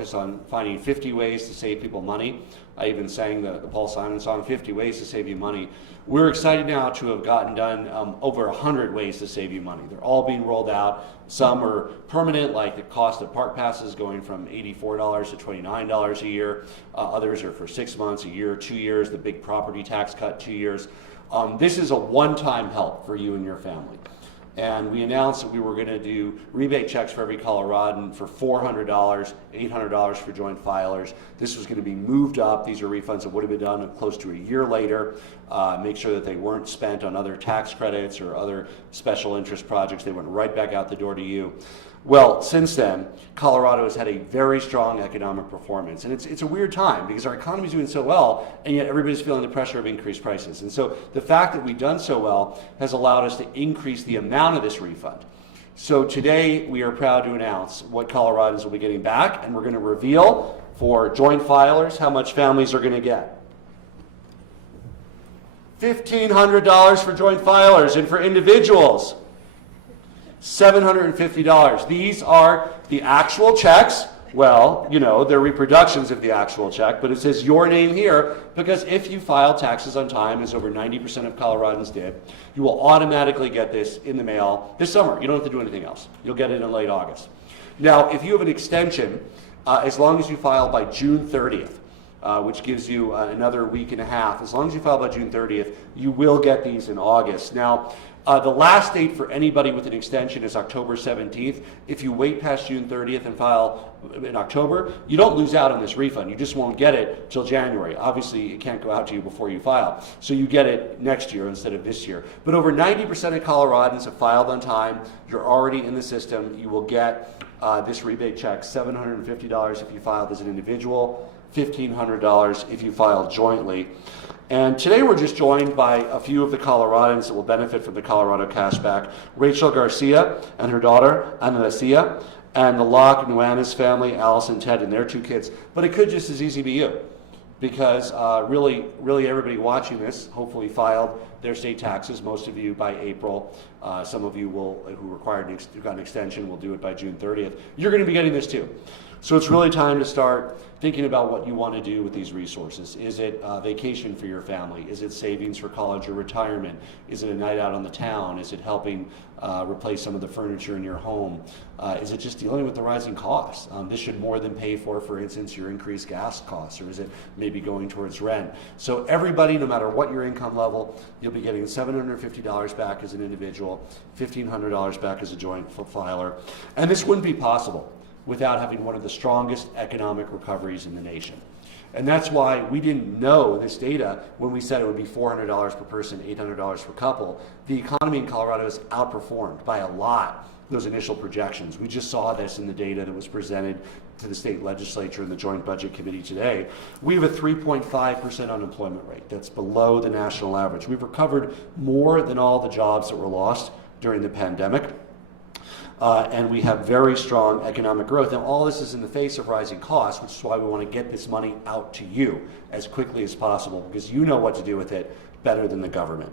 focus on finding 50 ways to save people money. I even sang the Paul Simon song, 50 Ways to Save You Money. We're excited now to have gotten done over 100 ways to save you money. They're all being rolled out. Some are permanent, like the cost of park passes going from $84 to $29 a year. Others are for 6 months, a year, 2 years, the big property tax cut, 2 years. This is a one-time help for you and your family. And we announced that we were going to do rebate checks for every Coloradan for $400, $800 for joint filers. This was going to be moved up. These are refunds that would have been done close to a year later. Make sure that they weren't spent on other tax credits or other special interest projects. They went right back out the door to you. Well, since then, Colorado has had a very strong economic performance. And it's a weird time because our economy is doing so well, and yet everybody's feeling the pressure of increased prices. And so the fact that we've done so well has allowed us to increase the amount of this refund. So today, we are proud to announce what Coloradans will be getting back, and we're going to reveal for joint filers how much families are going to get. $1,500 for joint filers, and for individuals, $750. These are the actual checks. Well, you know, they're reproductions of the actual check, but it says your name here because if you file taxes on time, as over 90% of Coloradans did, you will automatically get this in the mail this summer. You don't have to do anything else. You'll get it in late August. Now, if you have an extension, as long as you file by June 30th, which gives you another week and a half, as long as you file by June 30th, you will get these in August. Now, the last date for anybody with an extension is October 17th. If you wait past June 30th and file in October, you don't lose out on this refund. You just won't get it till January. Obviously, it can't go out to you before you file. So you get it next year instead of this year. But over 90% of Coloradans have filed on time. You're already in the system. You will get this rebate check, $750 if you filed as an individual, $1,500 if you file jointly. And today we're just joined by a few of the Coloradans that will benefit from the Colorado cashback. Rachel Garcia and her daughter, Ana Lucia, and the Locke Nuanez family, Alice and Ted and their 2 kids. But it could just as easy be you, because really everybody watching this hopefully filed their state taxes, most of you by April. Some of you who got an extension will do it by June 30th. You're going to be getting this too. So it's really time to start thinking about what you want to do with these resources. Is it vacation for your family? Is it savings for college or retirement? Is it a night out on the town? Is it helping replace some of the furniture in your home? Is it just dealing with the rising costs? This should more than pay for instance, your increased gas costs, or is it maybe going towards rent? So everybody, no matter what your income level, you'll be getting $750 back as an individual, $1,500 back as a joint filer. And this wouldn't be possible without having one of the strongest economic recoveries in the nation. And that's why we didn't know this data when we said it would be $400 per person, $800 per couple. The economy in Colorado has outperformed by a lot those initial projections. We just saw this in the data that was presented to the state legislature and the Joint Budget Committee today. We have a 3.5% unemployment rate. That's below the national average. We've recovered more than all the jobs that were lost during the pandemic. And we have very strong economic growth. Now, all this is in the face of rising costs, which is why we want to get this money out to you as quickly as possible, because you know what to do with it better than the government.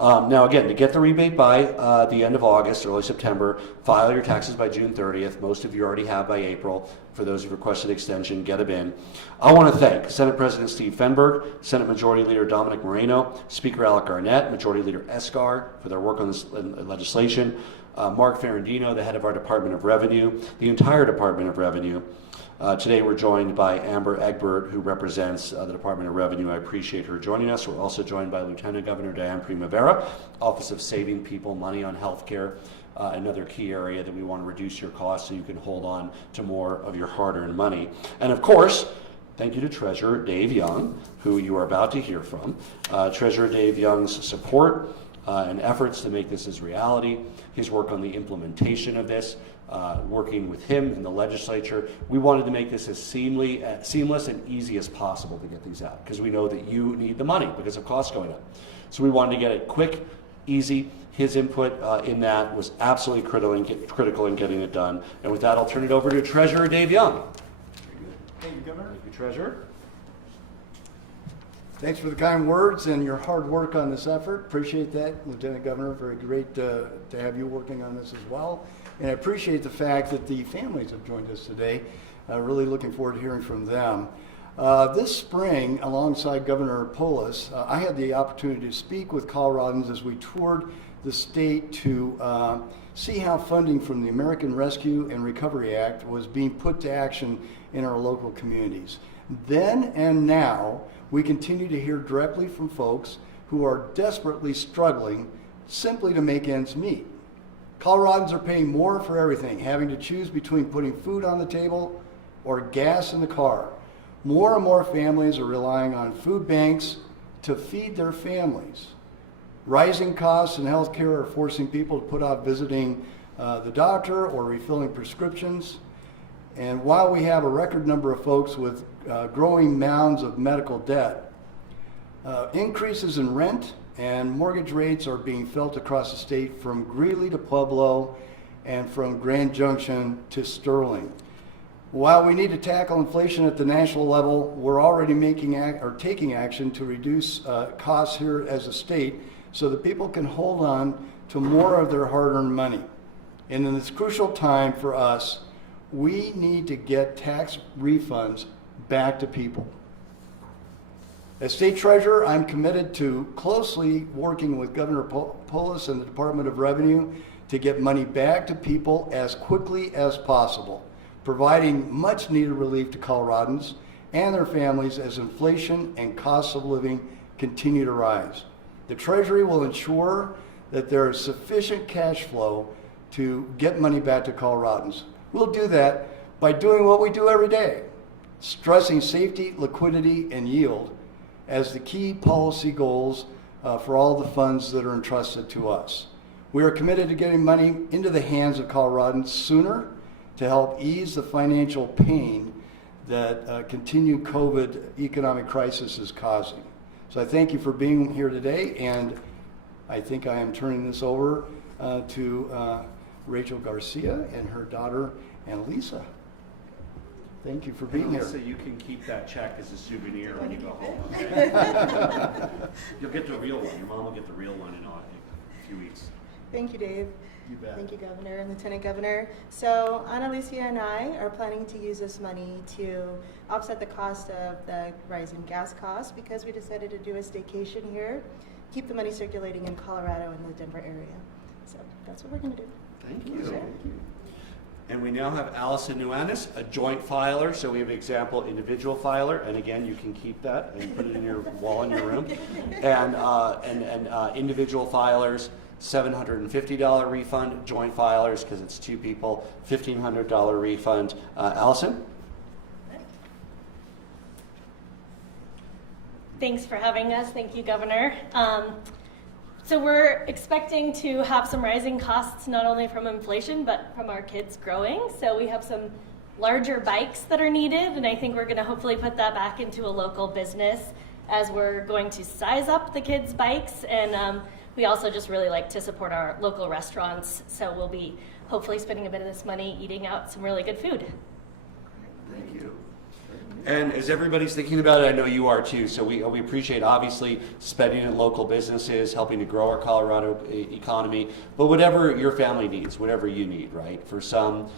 Now, again, to get the rebate by the end of August, early September, file your taxes by June 30th. Most of you already have by April. For those who requested extension, get them in. I want to thank Senate President Steve Fenberg, Senate Majority Leader Dominic Moreno, Speaker Alec Garnett, Majority Leader Escar for their work on this legislation, Mark Ferrandino, the head of our Department of Revenue, the entire Department of Revenue. Today we're joined by Amber Egbert, who represents the Department of Revenue. I appreciate her joining us. We're also joined by Lieutenant Governor Diane Primavera, Office of Saving People Money on Healthcare, another key area that we want to reduce your costs so you can hold on to more of your hard-earned money. And of course, thank you to Treasurer Dave Young, who you are about to hear from. Treasurer Dave Young's support and efforts to make this a reality, his work on the implementation of this, working with him in the legislature. We wanted to make this as seamless and easy as possible to get these out, because we know that you need the money because of costs going up. So we wanted to get it quick, easy. His input in that was absolutely critical in getting it done. And with that, I'll turn it over to Treasurer Dave Young. Thank you, Governor. Thank you, Treasurer. Thanks for the kind words and your hard work on this effort. Appreciate that, Lieutenant Governor. Very great to have you working on this as well. And I appreciate the fact that the families have joined us today. Really looking forward to hearing from them. This spring, alongside Governor Polis, I had the opportunity to speak with Coloradans as we toured the state to see how funding from the American Rescue and Recovery Act was being put to action in our local communities. Then and now, we continue to hear directly from folks who are desperately struggling simply to make ends meet. Coloradans are paying more for everything, having to choose between putting food on the table or gas in the car. More and more families are relying on food banks to feed their families. Rising costs in healthcare are forcing people to put off visiting the doctor or refilling prescriptions. And while we have a record number of folks with growing mounds of medical debt, increases in rent and mortgage rates are being felt across the state from Greeley to Pueblo and from Grand Junction to Sterling. While we need to tackle inflation at the national level, we're already taking action to reduce costs here as a state so that people can hold on to more of their hard-earned money. And in this crucial time for us, we need to get tax refunds back to people. As state treasurer, I'm committed to closely working with Governor Polis and the Department of Revenue to get money back to people as quickly as possible, providing much needed relief to Coloradans and their families as inflation and costs of living continue to rise. The Treasury will ensure that there is sufficient cash flow to get money back to Coloradans. We'll do that by doing what we do every day, stressing safety, liquidity, and yield as the key policy goals for all the funds that are entrusted to us. We are committed to getting money into the hands of Coloradans sooner to help ease the financial pain that continued COVID economic crisis is causing. So I thank you for being here today, and I think I am turning this over to Rachel Garcia and her daughter, Annalisa. Thank you for being here. So you can keep that check as a souvenir when you go home. Okay? You'll get the real one. Your mom will get the real one in a few weeks. Thank you, Dave. You bet. Thank you, Governor and Lieutenant Governor. So Annalisa and I are planning to use this money to offset the cost of the rising gas costs because we decided to do a staycation here, keep the money circulating in Colorado and the Denver area. So that's what we're going to do. Thank you. And we now have Allison Nuanis, a joint filer. So we have an example individual filer, and again, you can keep that and put it in your wall in your room. And individual filers, $750 refund. Joint filers, because it's two people, $1,500 refund. Allison? Thanks for having us. Thank you, Governor. So we're expecting to have some rising costs, not only from inflation, but from our kids growing. So we have some larger bikes that are needed, and I think we're going to hopefully put that back into a local business as we're going to size up the kids' bikes. And we also just really like to support our local restaurants. So we'll be hopefully spending a bit of this money eating out some really good food. Thank you. And as everybody's thinking about it, I know you are too, so we appreciate obviously spending at local businesses, helping to grow our Colorado economy, but whatever your family needs, whatever you need, right? For some,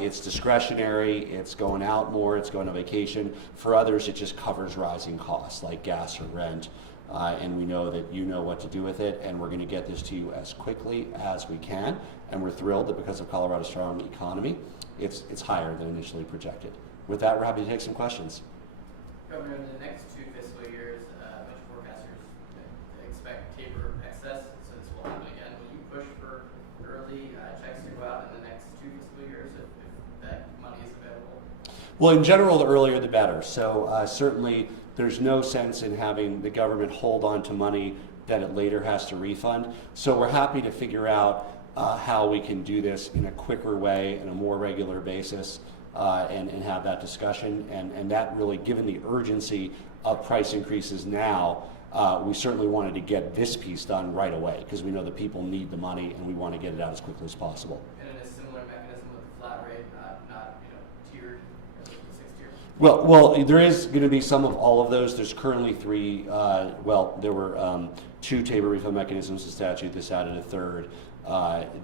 it's discretionary, it's going out more, it's going on vacation. For others, it just covers rising costs like gas or rent, and we know that you know what to do with it, and we're going to get this to you as quickly as we can, and we're thrilled that because of Colorado's strong economy, it's higher than initially projected. With that, we're happy to take some questions. Governor, in the next 2 fiscal years, a bunch of forecasters expect TABOR excess, so this will happen again. Will you push for early checks to go out in the next 2 fiscal years if that money is available? Well, in general, the earlier the better. So certainly there's no sense in having the government hold on to money that it later has to refund. So we're happy to figure out how we can do this in a quicker way, in a more regular basis. And have that discussion, and that really, given the urgency of price increases now, we certainly wanted to get this piece done right away because we know that people need the money and we want to get it out as quickly as possible. And in a similar mechanism with the flat rate, not tiered, or the 6-tier? Well, there is going to be some of all of those. There's currently 3. There were 2 TABOR refund mechanisms in statute. This added a 3rd.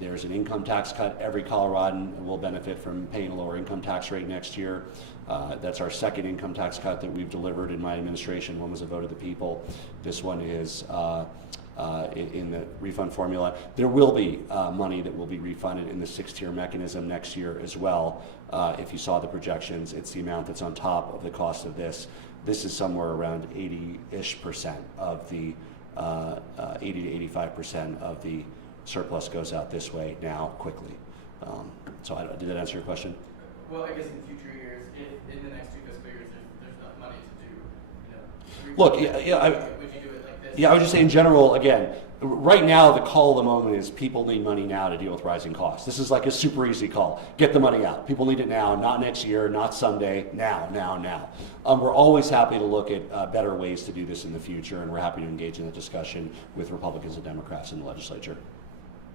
There's an income tax cut. Every Coloradan will benefit from paying a lower income tax rate next year. That's our second income tax cut that we've delivered in my administration. One was a vote of the people. This one is in the refund formula. There will be money that will be refunded in the 6-tier mechanism next year as well. If you saw the projections, it's the amount that's on top of the cost of this. This is somewhere around 80-ish% of the 80 to 85% of the surplus goes out this way now quickly. Did that answer your question? Well, I guess in future years, if in the next 2 fiscal years there's enough money to do, Look, would you do it like this? Yeah, I would just say in general, again, right now the call of the moment is people need money now to deal with rising costs. This is like a super easy call. Get the money out. People need it now, not next year, not someday, now. We're always happy to look at better ways to do this in the future, and we're happy to engage in a discussion with Republicans and Democrats in the legislature.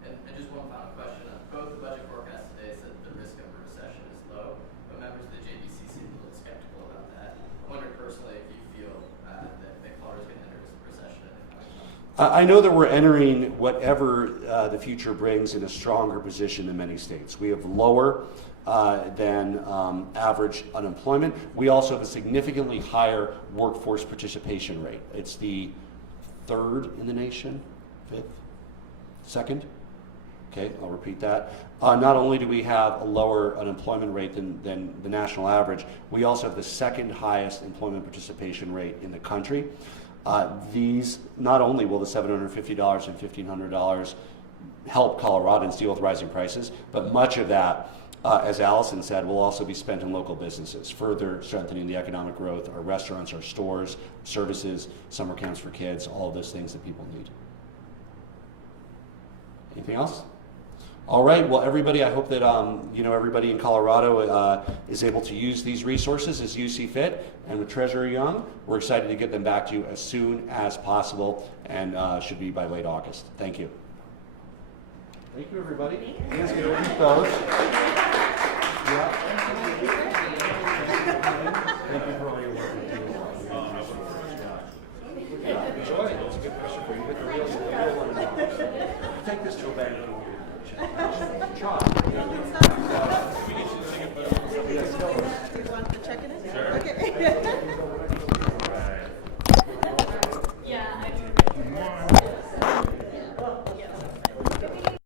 And just one final question. Both the budget forecast today said the risk of a recession is low, but members of the JBC seem a little skeptical about that. I wonder personally if you feel that Colorado's going to enter a recession in the coming months. I know that we're entering whatever the future brings in a stronger position than many states. We have lower than average unemployment. We also have a significantly higher workforce participation rate. It's the 3rd in the nation, 5th, 2nd. Okay, I'll repeat that. Not only do we have a lower unemployment rate than the national average, we also have the 2nd highest employment participation rate in the country. These, not only will the $750 and $1,500 help Coloradans deal with rising prices, but much of that, as Allison said, will also be spent in local businesses, further strengthening the economic growth, our restaurants, our stores, services, summer camps for kids, all of those things that people need. Anything else? All right, well, everybody, I hope that everybody in Colorado is able to use these resources as you see fit. And with Treasurer Young, we're excited to get them back to you as soon as possible, and should be by late August. Thank you. Thank you, everybody. Yes, get over those. Yeah. Thank you for all your work. Enjoy it. It's a good question for you. Hit the real one. Take this to a bank. Try.